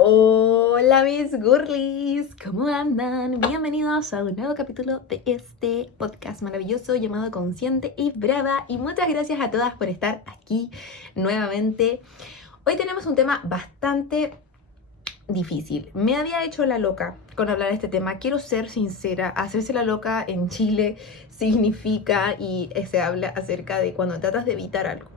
Hola mis girlies, ¿cómo andan? Bienvenidos a un nuevo capítulo de este podcast maravilloso llamado Consciente y Brava, y muchas gracias a todas por estar aquí nuevamente. Hoy tenemos un tema bastante difícil. Me había hecho la loca con hablar de este tema. Quiero ser sincera, hacerse la loca en Chile significa y se habla acerca de cuando tratas de evitar algo.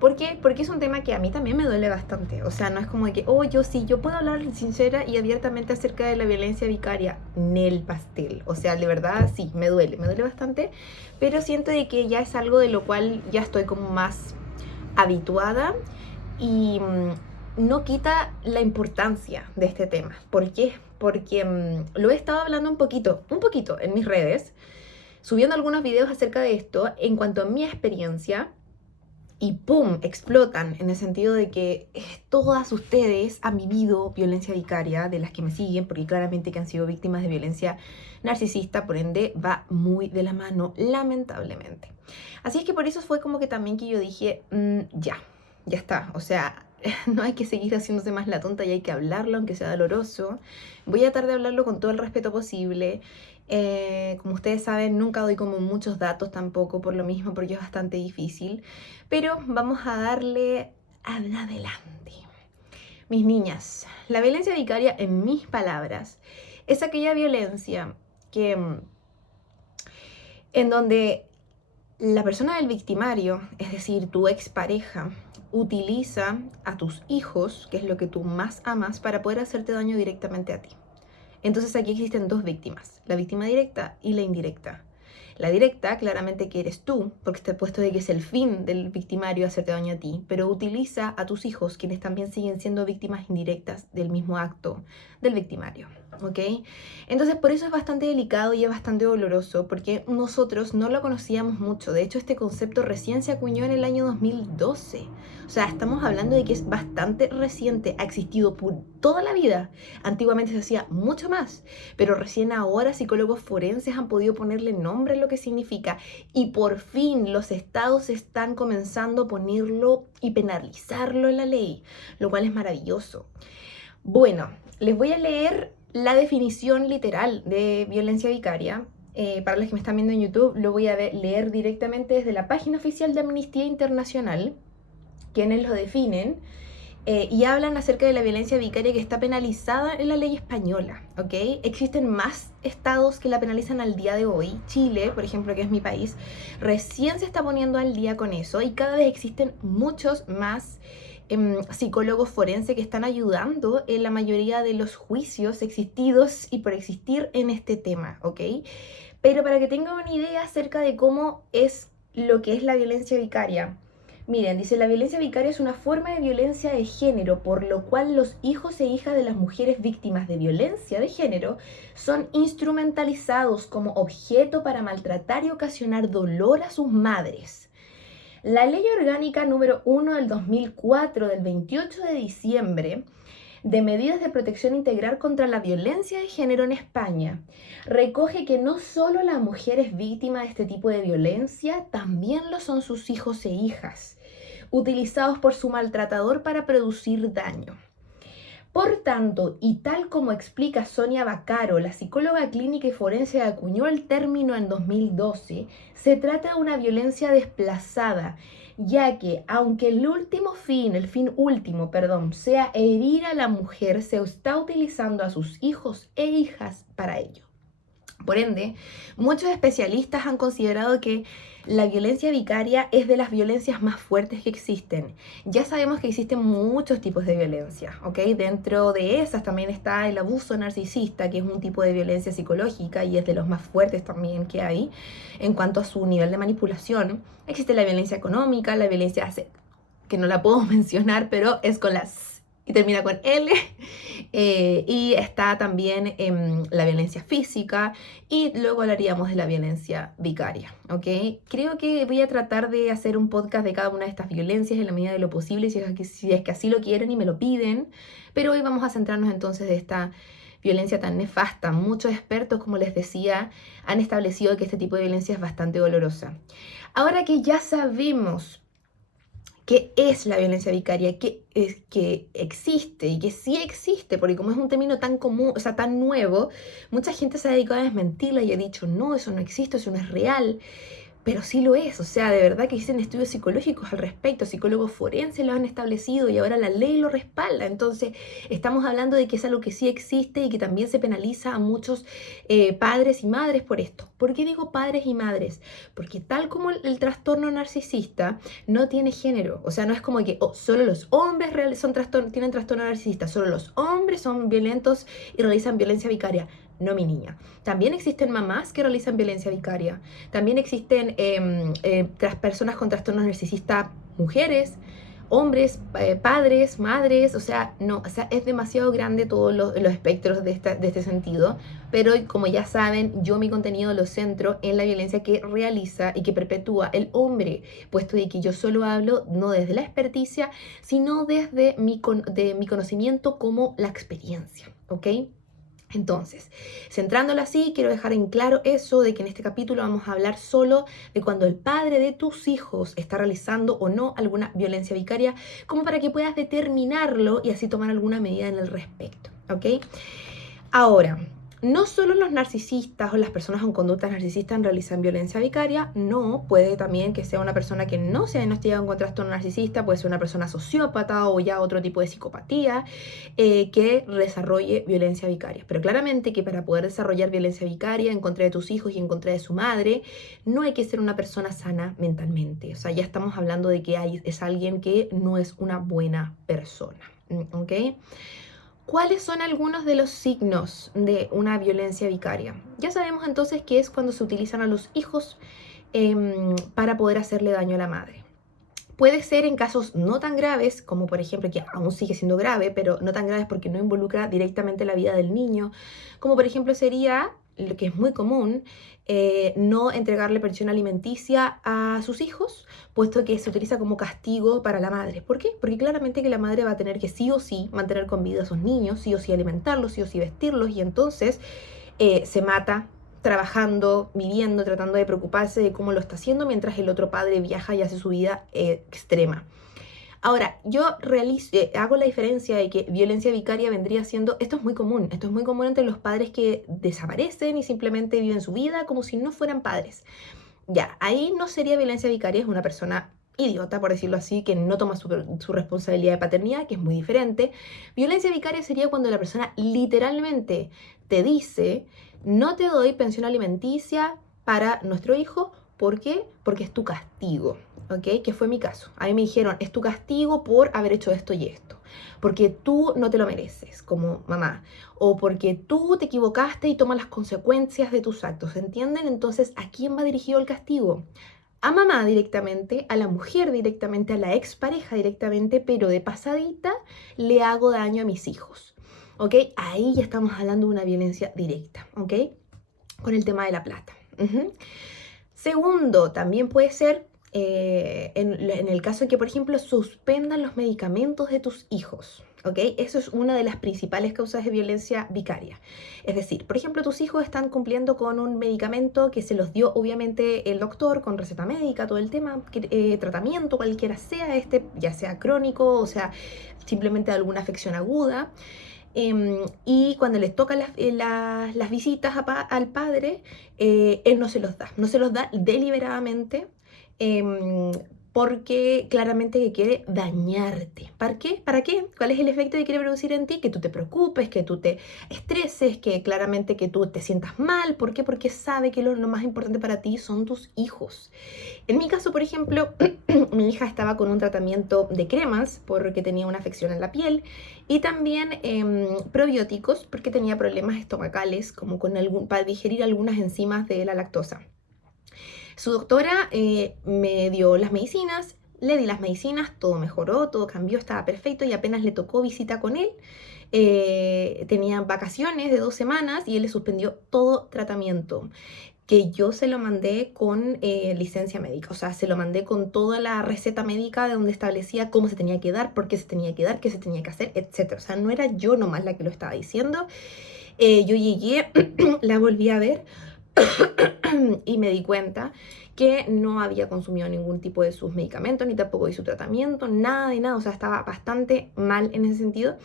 ¿Por qué? Porque es un tema que a mí también me duele bastante. O sea, no es como de que, oh, yo puedo hablar sincera y abiertamente acerca de la violencia vicaria. Nel pastel. O sea, de verdad, sí, me duele bastante. Pero siento de que ya es algo de lo cual ya estoy como más habituada y no quita la importancia de este tema. ¿Por qué? Porque lo he estado hablando un poquito en mis redes, subiendo algunos videos acerca de esto en cuanto a mi experiencia. Y ¡pum!, explotan en el sentido de que todas ustedes han vivido violencia vicaria, de las que me siguen, porque claramente que han sido víctimas de violencia narcisista, por ende va muy de la mano, lamentablemente. Así es que por eso fue como que también que yo dije, ya está, o sea, no hay que seguir haciéndose más la tonta y hay que hablarlo, aunque sea doloroso. Voy a tratar de hablarlo con todo el respeto posible. Como ustedes saben, nunca doy como muchos datos tampoco, por lo mismo, porque es bastante difícil. Pero vamos a darle adelante. Mis niñas, la violencia vicaria, en mis palabras, es aquella violencia que en donde la persona del victimario, es decir, tu expareja, utiliza a tus hijos, que es lo que tú más amas, para poder hacerte daño directamente a ti. Entonces aquí existen dos víctimas, la víctima directa y la indirecta. La directa, claramente que eres tú, porque está puesto de que es el fin del victimario hacerte daño a ti, pero utiliza a tus hijos, quienes también siguen siendo víctimas indirectas del mismo acto del victimario, ¿ok? Entonces por eso es bastante delicado y es bastante doloroso, porque nosotros no lo conocíamos mucho. De hecho, este concepto recién se acuñó en el año 2012. O sea, estamos hablando de que es bastante reciente, ha existido por toda la vida. Antiguamente se hacía mucho más, pero recién ahora psicólogos forenses han podido ponerle nombre a lo que significa, y por fin los estados están comenzando a ponerlo y penalizarlo en la ley, lo cual es maravilloso. Bueno, les voy a leer la definición literal de violencia vicaria. Para los que me están viendo en YouTube, lo voy a leer directamente desde la página oficial de Amnistía Internacional, quienes lo definen. Y hablan acerca de la violencia vicaria que está penalizada en la ley española, ¿ok? Existen más estados que la penalizan al día de hoy. Chile, por ejemplo, que es mi país, recién se está poniendo al día con eso, y cada vez existen muchos más psicólogos forenses que están ayudando en la mayoría de los juicios existidos y por existir en este tema, ¿ok? Pero para que tengan una idea acerca de cómo es lo que es la violencia vicaria. Miren, dice, la violencia vicaria es una forma de violencia de género, por lo cual los hijos e hijas de las mujeres víctimas de violencia de género son instrumentalizados como objeto para maltratar y ocasionar dolor a sus madres. La Ley Orgánica número 1 del 2004, del 28 de diciembre, de medidas de protección integral contra la violencia de género en España, recoge que no solo la mujer es víctima de este tipo de violencia, también lo son sus hijos e hijas, utilizados por su maltratador para producir daño. Por tanto, y tal como explica Sonia Vaccaro, la psicóloga clínica y forense que acuñó el término en 2012, se trata de una violencia desplazada, ya que aunque el fin último, sea herir a la mujer, se está utilizando a sus hijos e hijas para ello. Por ende, muchos especialistas han considerado que la violencia vicaria es de las violencias más fuertes que existen. Ya sabemos que existen muchos tipos de violencia, ¿ok? Dentro de esas también está el abuso narcisista, que es un tipo de violencia psicológica y es de los más fuertes también que hay en cuanto a su nivel de manipulación. Existe la violencia económica, la violencia que no la puedo mencionar, pero es con las y termina con L. Y está también la violencia física, y luego hablaríamos de la violencia vicaria, ¿ok? Creo que voy a tratar de hacer un podcast de cada una de estas violencias en la medida de lo posible, si es que así lo quieren y me lo piden, pero hoy vamos a centrarnos entonces de esta violencia tan nefasta. Muchos expertos, como les decía, han establecido que este tipo de violencia es bastante dolorosa. Ahora que ya sabemos ¿Qué es la violencia vicaria? ¿Qué es que existe y que sí existe? Porque como es un término tan común, o sea, tan nuevo, mucha gente se ha dedicado a desmentirla y ha dicho, no, eso no existe, eso no es real. Pero sí lo es, o sea, de verdad que existen estudios psicológicos al respecto, psicólogos forenses lo han establecido y ahora la ley lo respalda. Entonces, estamos hablando de que es algo que sí existe y que también se penaliza a muchos padres y madres por esto. ¿Por qué digo padres y madres? Porque tal como trastorno narcisista no tiene género, o sea, no es como que solo los hombres tienen trastorno narcisista, solo los hombres son violentos y realizan violencia vicaria. No, mi niña. También existen mamás que realizan violencia vicaria. También existen personas con trastornos narcisistas, mujeres, hombres, padres, madres, o sea, no, o sea, es demasiado grande todos los espectros de este sentido, pero como ya saben, yo mi contenido lo centro en la violencia que realiza y que perpetúa el hombre, puesto de que yo solo hablo no desde la experticia, sino desde de mi conocimiento como la experiencia, ¿ok? Entonces, centrándolo así, quiero dejar en claro eso de que en este capítulo vamos a hablar solo de cuando el padre de tus hijos está realizando o no alguna violencia vicaria, como para que puedas determinarlo y así tomar alguna medida en el respecto, ¿ok? Ahora, no solo los narcisistas o las personas con conductas narcisistas realizan violencia vicaria, no, puede también que sea una persona que no se ha diagnosticado con trastorno narcisista, puede ser una persona sociópata o ya otro tipo de psicopatía que desarrolle violencia vicaria. Pero claramente que para poder desarrollar violencia vicaria en contra de tus hijos y en contra de su madre, no hay que ser una persona sana mentalmente. O sea, ya estamos hablando de que es alguien que no es una buena persona, ¿ok? ¿Cuáles son algunos de los signos de una violencia vicaria? Ya sabemos entonces que es cuando se utilizan a los hijos para poder hacerle daño a la madre. Puede ser en casos no tan graves, como por ejemplo, que aún sigue siendo grave, pero no tan graves porque no involucra directamente la vida del niño, como por ejemplo sería, lo que es muy común, no entregarle pensión alimenticia a sus hijos, puesto que se utiliza como castigo para la madre. ¿Por qué? Porque claramente que la madre va a tener que sí o sí mantener con vida a esos niños, sí o sí alimentarlos, sí o sí vestirlos, y entonces se mata trabajando, viviendo, tratando de preocuparse de cómo lo está haciendo, mientras el otro padre viaja y hace su vida extrema. Ahora, yo hago la diferencia de que violencia vicaria vendría siendo, esto es muy común entre los padres que desaparecen y simplemente viven su vida como si no fueran padres. Ya, ahí no sería violencia vicaria, es una persona idiota, por decirlo así, que no toma su responsabilidad de paternidad, que es muy diferente. Violencia vicaria sería cuando la persona literalmente te dice, no te doy pensión alimenticia para nuestro hijo. ¿Por qué? Porque es tu castigo, ¿ok? Que fue mi caso. A mí me dijeron, es tu castigo por haber hecho esto y esto. Porque tú no te lo mereces como mamá. O porque tú te equivocaste y tomas las consecuencias de tus actos, ¿entienden? Entonces, ¿a quién va dirigido el castigo? A mamá directamente, a la mujer directamente, a la expareja directamente, pero de pasadita le hago daño a mis hijos, ¿ok? Ahí ya estamos hablando de una violencia directa, ¿ok? Con el tema de la plata. Segundo, también puede ser en el caso de que, por ejemplo, suspendan los medicamentos de tus hijos, ¿ok? Eso es una de las principales causas de violencia vicaria. Es decir, por ejemplo, tus hijos están cumpliendo con un medicamento que se los dio obviamente el doctor con receta médica, todo el tema, tratamiento, cualquiera sea ya sea crónico o sea simplemente alguna afección aguda. Y cuando les tocan las visitas al padre, él no se los da deliberadamente, porque claramente que quiere dañarte. ¿Para qué? ¿Para qué? ¿Cuál es el efecto que quiere producir en ti? Que tú te preocupes, que tú te estreses, que claramente que tú te sientas mal. ¿Por qué? Porque sabe que lo más importante para ti son tus hijos. En mi caso, por ejemplo, mi hija estaba con un tratamiento de cremas porque tenía una afección en la piel y también probióticos porque tenía problemas estomacales como para digerir algunas enzimas de la lactosa. Su doctora me dio las medicinas, le di las medicinas, todo mejoró, todo cambió, estaba perfecto y apenas le tocó visita con él. Tenía vacaciones de 2 semanas y él le suspendió todo tratamiento, que yo se lo mandé con licencia médica, o sea, se lo mandé con toda la receta médica de donde establecía cómo se tenía que dar, por qué se tenía que dar, qué se tenía que hacer, etc. O sea, no era yo nomás la que lo estaba diciendo. Yo llegué, la volví a ver, y me di cuenta que no había consumido ningún tipo de sus medicamentos, ni tampoco de su tratamiento, nada de nada, o sea, estaba bastante mal en ese sentido.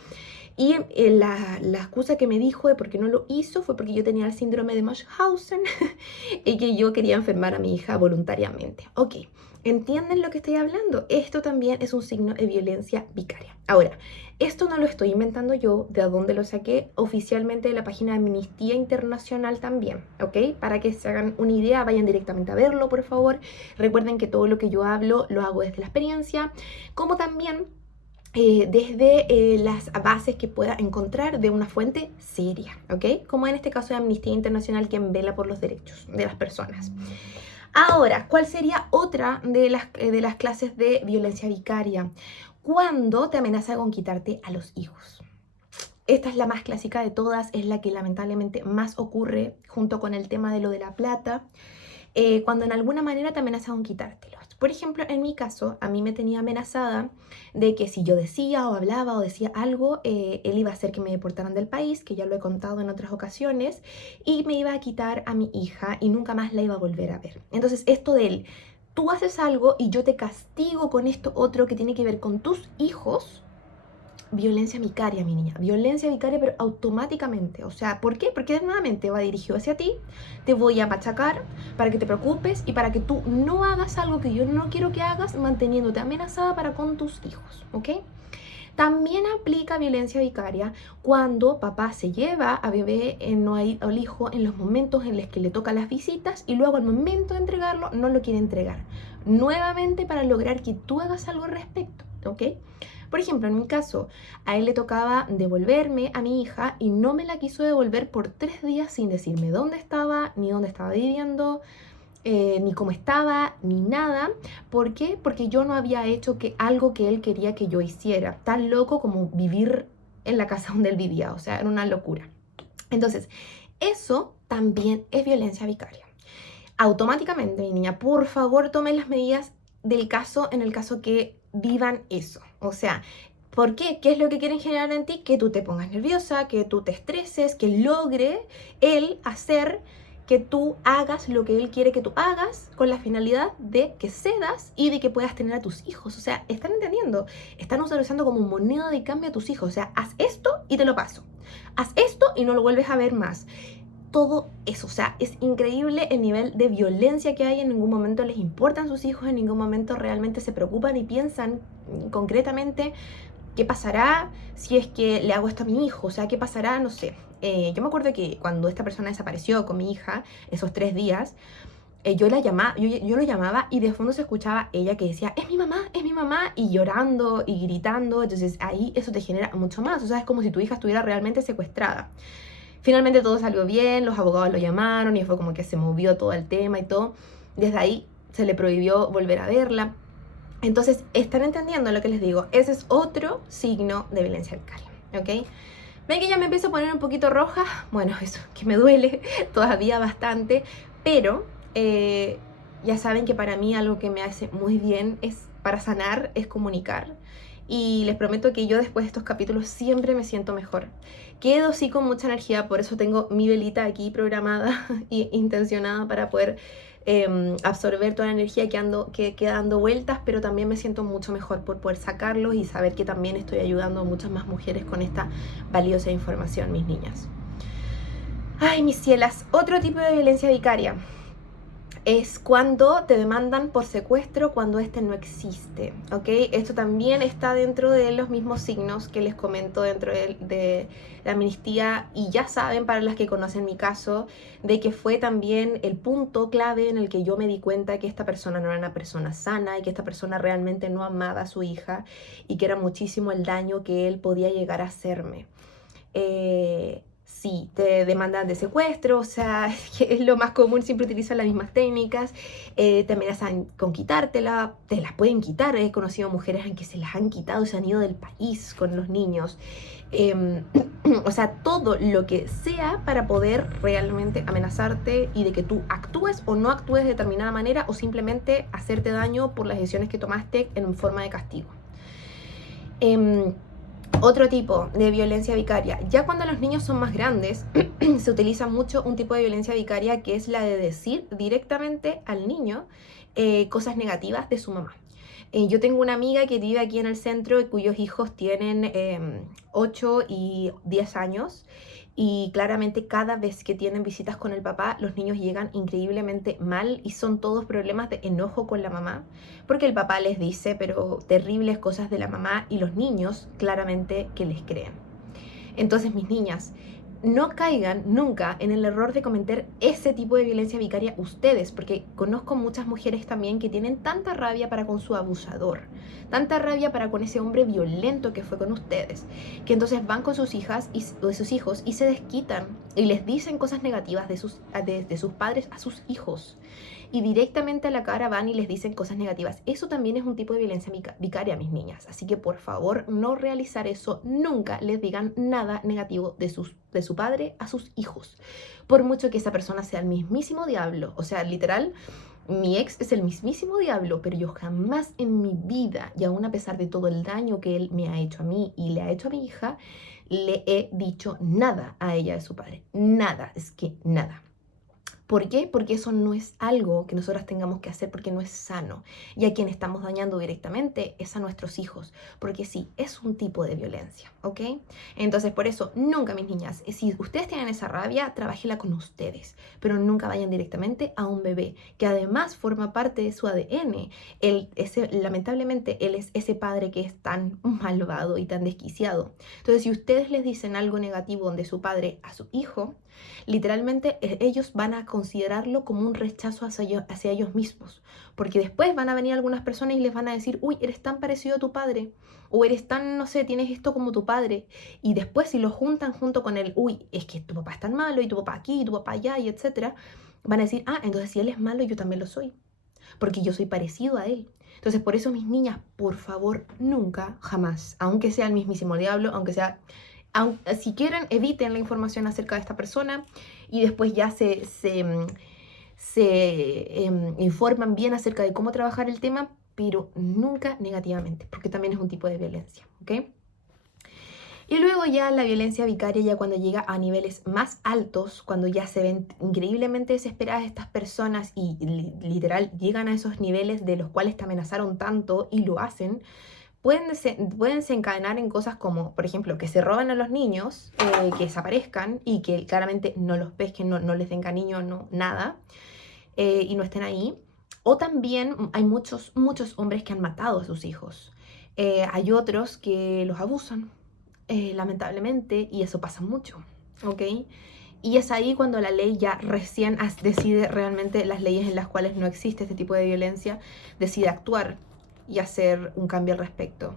Y la excusa que me dijo de por qué no lo hizo fue porque yo tenía el síndrome de Munchausen y que yo quería enfermar a mi hija voluntariamente. Ok, ¿entienden lo que estoy hablando? Esto también es un signo de violencia vicaria. Ahora, esto no lo estoy inventando yo, de dónde lo saqué oficialmente de la página de Amnistía Internacional también, ¿ok? Para que se hagan una idea, vayan directamente a verlo, por favor. Recuerden que todo lo que yo hablo lo hago desde la experiencia, como también desde las bases que pueda encontrar de una fuente seria, ¿ok? Como en este caso de Amnistía Internacional, quien vela por los derechos de las personas. Ahora, ¿cuál sería otra de las clases de violencia vicaria? Cuando te amenaza con quitarte a los hijos. Esta es la más clásica de todas, es la que lamentablemente más ocurre junto con el tema de lo de la plata, cuando en alguna manera te amenaza con quitártelos. Por ejemplo, en mi caso, a mí me tenía amenazada de que si yo decía o hablaba o decía algo, él iba a hacer que me deportaran del país, que ya lo he contado en otras ocasiones, y me iba a quitar a mi hija y nunca más la iba a volver a ver. Entonces, esto de él, tú haces algo y yo te castigo con esto otro que tiene que ver con tus hijos. Violencia vicaria, mi niña, violencia vicaria, pero automáticamente. O sea, ¿por qué? Porque nuevamente va dirigido hacia ti, te voy a machacar para que te preocupes y para que tú no hagas algo que yo no quiero que hagas, manteniéndote amenazada para con tus hijos, ¿ok? También aplica violencia vicaria cuando papá se lleva a bebé no hay al hijo en los momentos en los que le toca las visitas y luego al momento de entregarlo no lo quiere entregar. Nuevamente para lograr que tú hagas algo al respecto, ¿ok? Por ejemplo, en mi caso, a él le tocaba devolverme a mi hija y no me la quiso devolver por 3 días sin decirme dónde estaba, ni dónde estaba viviendo, ni cómo estaba, ni nada. ¿Por qué? Porque yo no había hecho algo que él quería que yo hiciera. Tan loco como vivir en la casa donde él vivía. O sea, era una locura. Entonces, eso también es violencia vicaria. Automáticamente, mi niña, por favor, tome las medidas del caso en el caso que vivan eso. O sea, ¿por qué? ¿Qué es lo que quieren generar en ti? Que tú te pongas nerviosa, que tú te estreses, que logre él hacer que tú hagas lo que él quiere que tú hagas con la finalidad de que cedas y de que puedas tener a tus hijos. O sea, ¿están entendiendo? Están utilizando como moneda de cambio a tus hijos. O sea, haz esto y te lo paso. Haz esto y no lo vuelves a ver más. Todo eso, o sea, es increíble el nivel de violencia que hay. En ningún momento les importan sus hijos, en ningún momento realmente se preocupan y piensan concretamente qué pasará si es que le hago esto a mi hijo, o sea, qué pasará, no sé. Yo me acuerdo que cuando esta persona desapareció con mi hija, esos 3 días, yo la llamaba, yo lo llamaba y de fondo se escuchaba ella que decía, es mi mamá, y llorando y gritando. Entonces ahí eso te genera mucho más, o sea, es como si tu hija estuviera realmente secuestrada. Finalmente todo salió bien, los abogados lo llamaron y fue como que se movió todo el tema y todo. Desde ahí se le prohibió volver a verla. Entonces, ¿están entendiendo lo que les digo? Ese es otro signo de violencia vicaria, ¿ok? ¿Ven que ya me empiezo a poner un poquito roja? Bueno, eso, que me duele todavía bastante, pero ya saben que para mí algo que me hace muy bien para sanar es comunicar. Y les prometo que yo después de estos capítulos siempre me siento mejor. Quedo sí con mucha energía, por eso tengo mi velita aquí programada e intencionada para poder absorber toda la energía que queda dando vueltas, pero también me siento mucho mejor por poder sacarlos y saber que también estoy ayudando a muchas más mujeres con esta valiosa información, mis niñas. Ay, mis cielas, otro tipo de violencia vicaria es cuando te demandan por secuestro cuando este no existe, ¿ok? Esto también está dentro de los mismos signos que les comento dentro de la amnistía, y ya saben, para las que conocen mi caso, de que fue también el punto clave en el que yo me di cuenta que esta persona no era una persona sana y que esta persona realmente no amaba a su hija y que era muchísimo el daño que él podía llegar a hacerme. Sí, te demandan de secuestro, o sea, es lo más común, siempre utilizan las mismas técnicas, te amenazan con quitártela, te las pueden quitar. He conocido mujeres en que se las han quitado, se han ido del país con los niños. O sea, todo lo que sea para poder realmente amenazarte y de que tú actúes o no actúes de determinada manera, o simplemente hacerte daño por las decisiones que tomaste en forma de castigo. Otro tipo de violencia vicaria. Ya cuando los niños son más grandes, se utiliza mucho un tipo de violencia vicaria que es la de decir directamente al niño cosas negativas de su mamá. Yo tengo una amiga que vive aquí en el centro y cuyos hijos tienen 8 y 10 años. Y claramente cada vez que tienen visitas con el papá, los niños llegan increíblemente mal y son todos problemas de enojo con la mamá, porque el papá les dice, pero terribles cosas de la mamá y los niños claramente que les creen. Entonces, mis niñas, no caigan nunca en el error de cometer ese tipo de violencia vicaria ustedes, porque conozco muchas mujeres también que tienen tanta rabia para con su abusador, tanta rabia para con ese hombre violento que fue con ustedes, que entonces van con sus hijas o de sus hijos y se desquitan y les dicen cosas negativas de sus padres a sus hijos. Y directamente a la cara van y les dicen cosas negativas. Eso también es un tipo de violencia vicaria, mis niñas. Así que por favor, no realizar eso. Nunca les digan nada negativo de su padre a sus hijos. Por mucho que esa persona sea el mismísimo diablo. O sea, literal, mi ex es el mismísimo diablo, pero yo jamás en mi vida, y aún a pesar de todo el daño que él me ha hecho a mí y le ha hecho a mi hija, le he dicho nada a ella de su padre. Nada, es que nada. ¿Por qué? Porque eso no es algo que nosotras tengamos que hacer porque no es sano. Y a quien estamos dañando directamente es a nuestros hijos, porque sí, es un tipo de violencia, ¿ok? Entonces, por eso, nunca, mis niñas, si ustedes tienen esa rabia, trabájela con ustedes, pero nunca vayan directamente a un bebé, que además forma parte de su ADN. Lamentablemente, él es ese padre que es tan malvado y tan desquiciado. Entonces, si ustedes les dicen algo negativo de su padre a su hijo, literalmente ellos van a considerarlo como un rechazo hacia ellos mismos, porque después van a venir algunas personas y les van a decir, uy, eres tan parecido a tu padre, o eres tan, no sé, tienes esto como tu padre, y después si lo juntan junto con el, uy, es que tu papá es tan malo, y tu papá aquí, y tu papá allá, y etcétera, van a decir, ah, entonces si él es malo, yo también lo soy, porque yo soy parecido a él. Entonces, por eso, mis niñas, por favor, nunca, jamás, aunque sea el mismísimo diablo, aunque sea si quieren, eviten la información acerca de esta persona y después ya se informan bien acerca de cómo trabajar el tema, pero nunca negativamente, porque también es un tipo de violencia, ¿ok? Y luego ya la violencia vicaria, ya cuando llega a niveles más altos, cuando ya se ven increíblemente desesperadas estas personas y literal llegan a esos niveles de los cuales te amenazaron tanto y lo hacen, pueden desencadenar en cosas como, por ejemplo, que se roben a los niños, que desaparezcan y que claramente no los pesquen, no les den cariño, no, nada, y no estén ahí. O también hay muchos hombres que han matado a sus hijos. Hay otros que los abusan, lamentablemente, y eso pasa mucho, ¿ok? Y es ahí cuando la ley ya recién decide realmente las leyes en las cuales no existe este tipo de violencia, decide actuar y hacer un cambio al respecto.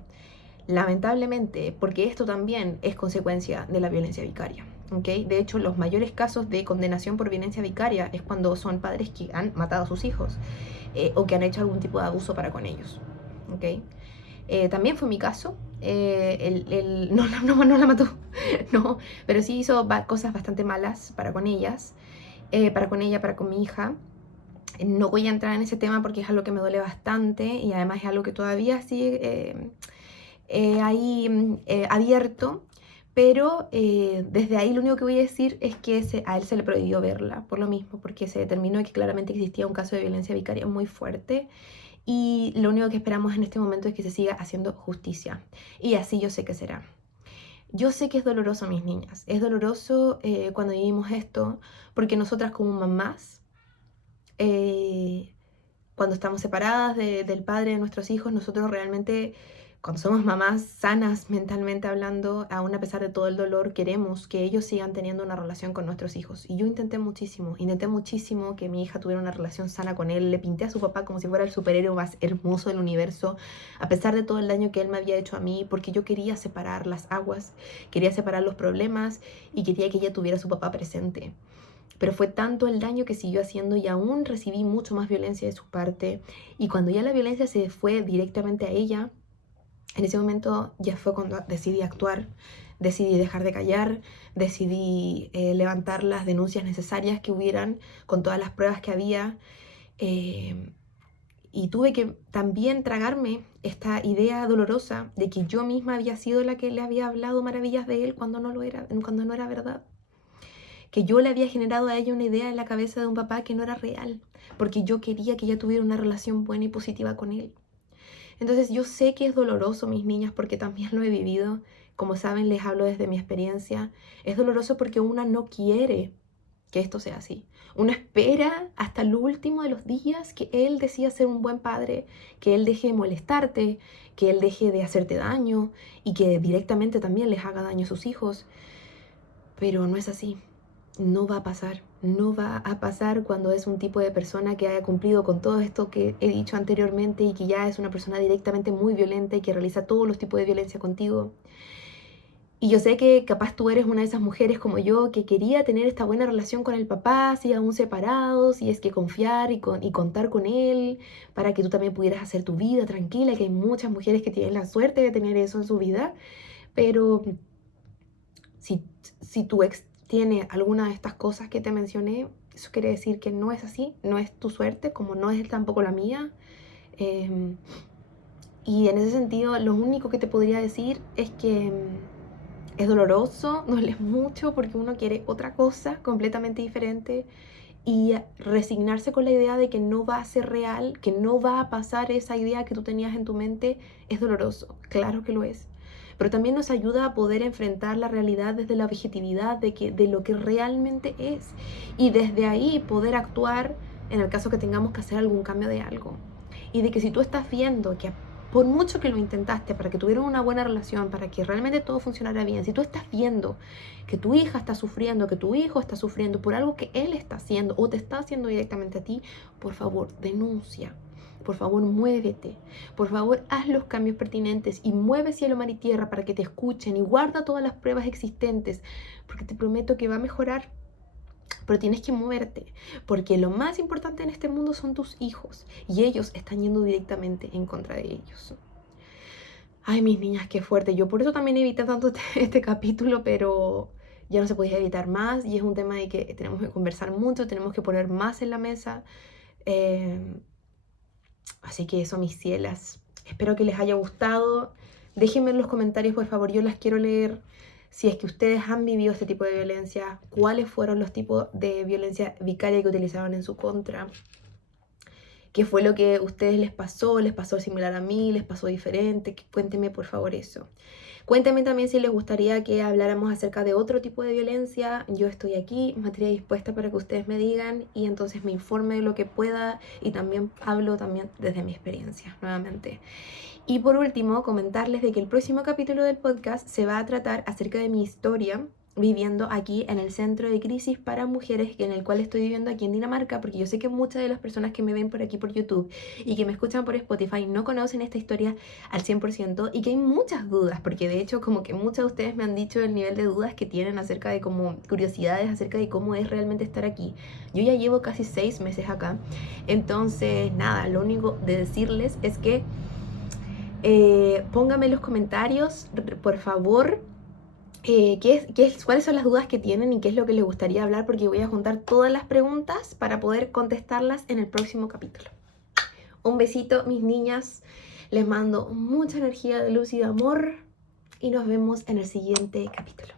Lamentablemente, porque esto también es consecuencia de la violencia vicaria, ¿ok? De hecho, los mayores casos de condenación por violencia vicaria es cuando son padres que han matado a sus hijos o que han hecho algún tipo de abuso para con ellos, ¿ok? También fue mi caso. No la mató, no, pero sí hizo cosas bastante malas para con ellas, para con ella, para con mi hija. No voy a entrar en ese tema porque es algo que me duele bastante y además es algo que todavía sigue ahí abierto, pero desde ahí lo único que voy a decir es que a él se le prohibió verla por lo mismo, porque se determinó que claramente existía un caso de violencia vicaria muy fuerte y lo único que esperamos en este momento es que se siga haciendo justicia y así yo sé que será. Yo sé que es doloroso, mis niñas, es doloroso cuando vivimos esto, porque nosotras como mamás, cuando estamos separadas del padre de nuestros hijos, nosotros realmente, cuando somos mamás sanas mentalmente hablando, aún a pesar de todo el dolor, queremos que ellos sigan teniendo una relación con nuestros hijos. Y yo intenté muchísimo que mi hija tuviera una relación sana con él. Le pinté a su papá como si fuera el superhéroe más hermoso del universo, a pesar de todo el daño que él me había hecho a mí, porque yo quería separar las aguas, quería separar los problemas y quería que ella tuviera a su papá presente. Pero fue tanto el daño que siguió haciendo y aún recibí mucho más violencia de su parte. Y cuando ya la violencia se fue directamente a ella, en ese momento ya fue cuando decidí actuar, decidí dejar de callar, decidí levantar las denuncias necesarias que hubieran con todas las pruebas que había. Y tuve que también tragarme esta idea dolorosa de que yo misma había sido la que le había hablado maravillas de él cuando no lo era, cuando no era verdad. Que yo le había generado a ella una idea en la cabeza de un papá que no era real, porque yo quería que ella tuviera una relación buena y positiva con él. Entonces yo sé que es doloroso, mis niñas, porque también lo he vivido. Como saben, les hablo desde mi experiencia. Es doloroso porque una no quiere que esto sea así. Uno espera hasta el último de los días que él decida ser un buen padre, que él deje de molestarte, que él deje de hacerte daño y que directamente también les haga daño a sus hijos. Pero no es así. No va a pasar. No va a pasar cuando es un tipo de persona que haya cumplido con todo esto que he dicho anteriormente y que ya es una persona directamente muy violenta y que realiza todos los tipos de violencia contigo. Y yo sé que capaz tú eres una de esas mujeres como yo que quería tener esta buena relación con el papá, si aún separados, y es que confiar y contar con él para que tú también pudieras hacer tu vida tranquila, que hay muchas mujeres que tienen la suerte de tener eso en su vida, pero si tu ex tiene alguna de estas cosas que te mencioné, eso quiere decir que no es así, no es tu suerte, como no es tampoco la mía. Y en ese sentido, lo único que te podría decir es que es doloroso, duele mucho porque uno quiere otra cosa completamente diferente y resignarse con la idea de que no va a ser real, que no va a pasar esa idea que tú tenías en tu mente, es doloroso, claro que lo es. Pero también nos ayuda a poder enfrentar la realidad desde la objetividad de lo que realmente es y desde ahí poder actuar en el caso que tengamos que hacer algún cambio de algo. Y de que si tú estás viendo que por mucho que lo intentaste para que tuvieran una buena relación, para que realmente todo funcionara bien, si tú estás viendo que tu hija está sufriendo, que tu hijo está sufriendo por algo que él está haciendo o te está haciendo directamente a ti, por favor, denuncia. Por favor, muévete. Por favor, haz los cambios pertinentes y mueve cielo, mar y tierra para que te escuchen y guarda todas las pruebas existentes, porque te prometo que va a mejorar. Pero tienes que moverte, porque lo más importante en este mundo son tus hijos y ellos están yendo directamente en contra de ellos. Ay, mis niñas, qué fuerte. Yo por eso también evité tanto este capítulo, pero ya no se podía evitar más y es un tema de que tenemos que conversar mucho, tenemos que poner más en la mesa. Así que eso, mis cielas. Espero que les haya gustado. Déjenme en los comentarios, por favor, yo las quiero leer. Si es que ustedes han vivido este tipo de violencia, cuáles fueron los tipos de violencia vicaria que utilizaron en su contra, qué fue lo que a ustedes les pasó similar a mí, les pasó diferente, cuéntenme por favor eso. Cuéntenme también si les gustaría que habláramos acerca de otro tipo de violencia. Yo estoy aquí, materia dispuesta para que ustedes me digan y entonces me informe de lo que pueda y también hablo también desde mi experiencia, nuevamente. Y por último, comentarles de que el próximo capítulo del podcast se va a tratar acerca de mi historia viviendo aquí en el centro de crisis para mujeres en el cual estoy viviendo aquí en Dinamarca, porque yo sé que muchas de las personas que me ven por aquí por YouTube y que me escuchan por Spotify no conocen esta historia al 100% y que hay muchas dudas, porque de hecho como que muchas de ustedes me han dicho el nivel de dudas que tienen acerca de como curiosidades acerca de cómo es realmente estar aquí. Yo ya llevo casi 6 meses acá, entonces nada, lo único de decirles es que pónganme en los comentarios, por favor, cuáles son las dudas que tienen y qué es lo que les gustaría hablar, porque voy a juntar todas las preguntas para poder contestarlas en el próximo capítulo. Un besito, mis niñas. Les mando mucha energía de luz y de amor y nos vemos en el siguiente capítulo.